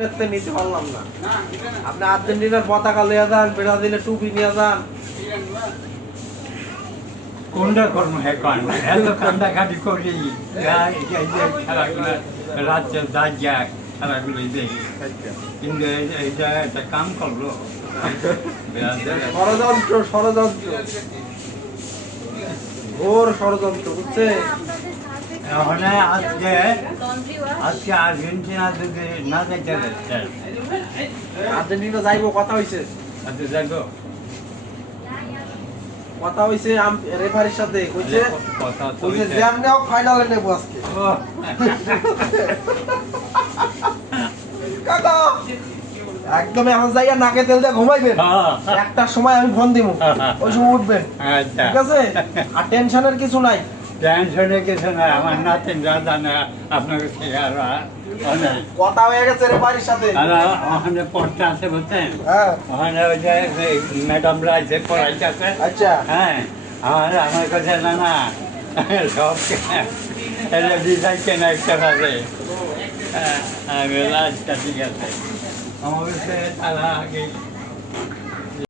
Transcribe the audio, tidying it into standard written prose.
দেখতে নিতে পারলাম না। আপনি আর্জেন্টিনার পতাকা লিয়ে যান, ব্রাজিলের টুপি নিয়ে যান। কোনটা কর্ম হ্যাঁ কর্ম এত কান্দাকাটি করি খেলাগুলো রাত্রে দাঁড়িয়ে খেলাগুলো দেখি কিন্তু এইটা একটা কাম করলো ষড়যন্ত্র ষড়যন্ত্র ঘোর ষড়যন্ত্র, বুঝছে? এখন আজকে আজকে আর্জেন্টিনা যদি না যেতে পারছে আর্জেন্টিনা যাইবো, কথা হইছে, আজকে যাবো কথা হইছে রেফারির সাথে, কইছে কথা তো কইছে যেমনি হোক ফাইনালে নেব আজকে। কাকা একদম এখন যাইয়া নাকে তেল দিয়ে ঘুমাইবেন, একটার সময় আমি ফোন দিব, ওই সময় উঠবেন, ঠিক আছে? আর টেনশনের কিছু নাই। টেনশনের কিছু না, আমার নাতিন দাদা না আপনাকে কথা হয়ে গেছে রেফারির সাথে। ওখানে পড়তে আছে বুঝছেন, হ্যাঁ ওখানে ওই যে ম্যাডামরা আছে পড়াইতেছে। আচ্ছা হ্যাঁ আমার কাছে না না সব এটা ডিজাইন কেনা একটা বাজে। আমি আচ্ছা ঠিক আছে আমার কাছে তারা আগে